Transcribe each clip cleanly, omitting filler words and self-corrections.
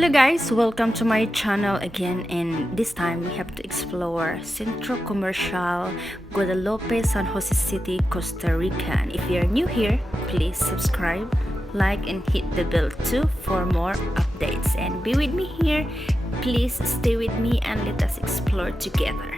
Hello guys, welcome to my channel again, and this time we have to explore Centro Commercial, Guadalupe, San Jose City, Costa Rica. And if you're new here, please subscribe, like, and hit the bell too for more updates. And be with me here, please stay with me and let us explore together.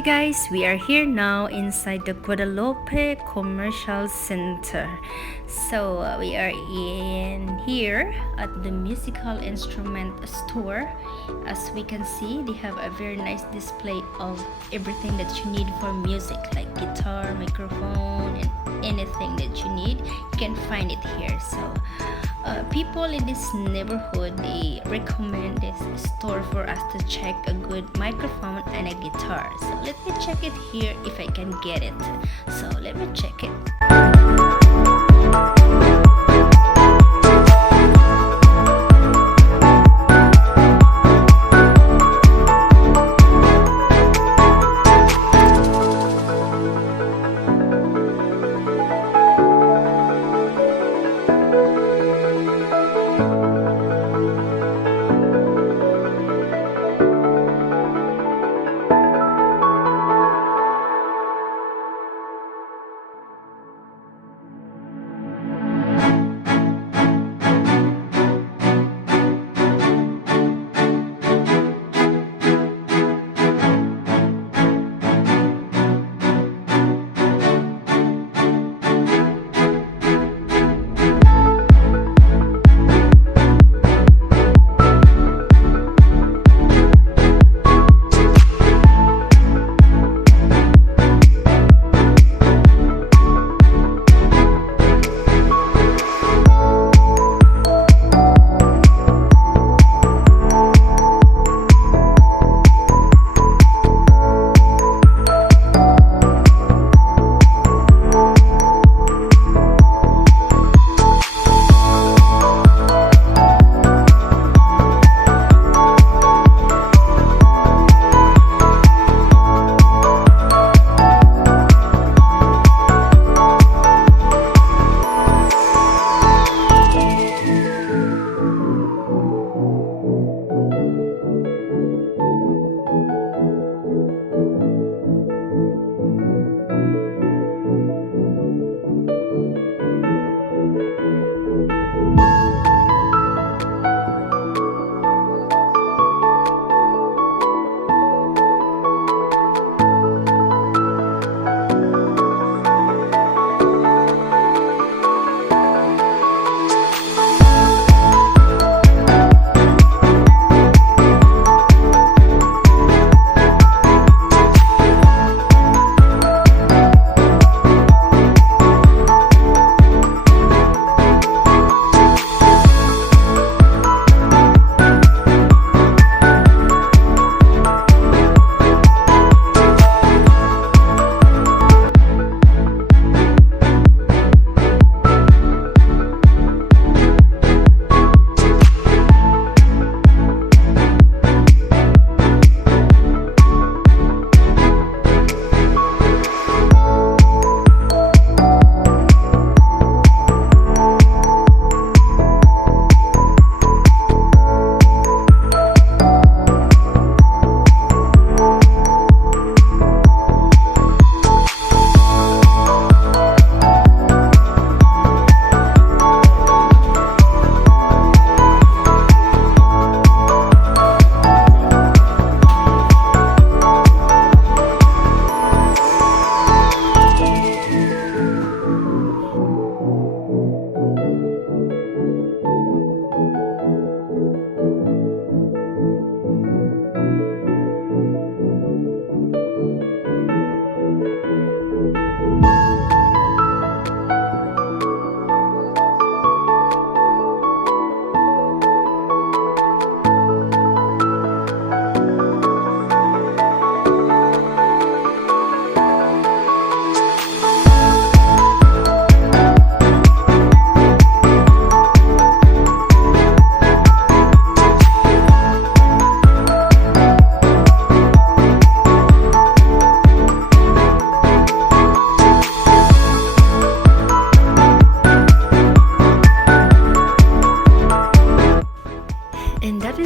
Okay guys, we are here now inside the Guadalupe Commercial Center. So we are in here at the musical instrument store. As we can see, they have a very nice display of everything that you need for music, like guitar, microphone, and anything that you need. You can find it here. So people in this neighborhood, they recommend this store for us to check a good microphone and a guitar. So let me check it here if I can get it. So let me check it.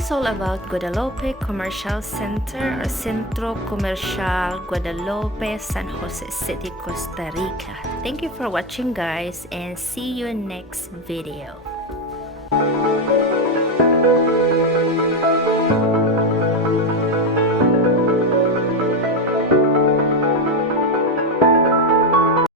is all about Guadalupe Commercial Center or Centro Comercial Guadalupe, San Jose City, Costa Rica. Thank you for watching, guys, and see you next video.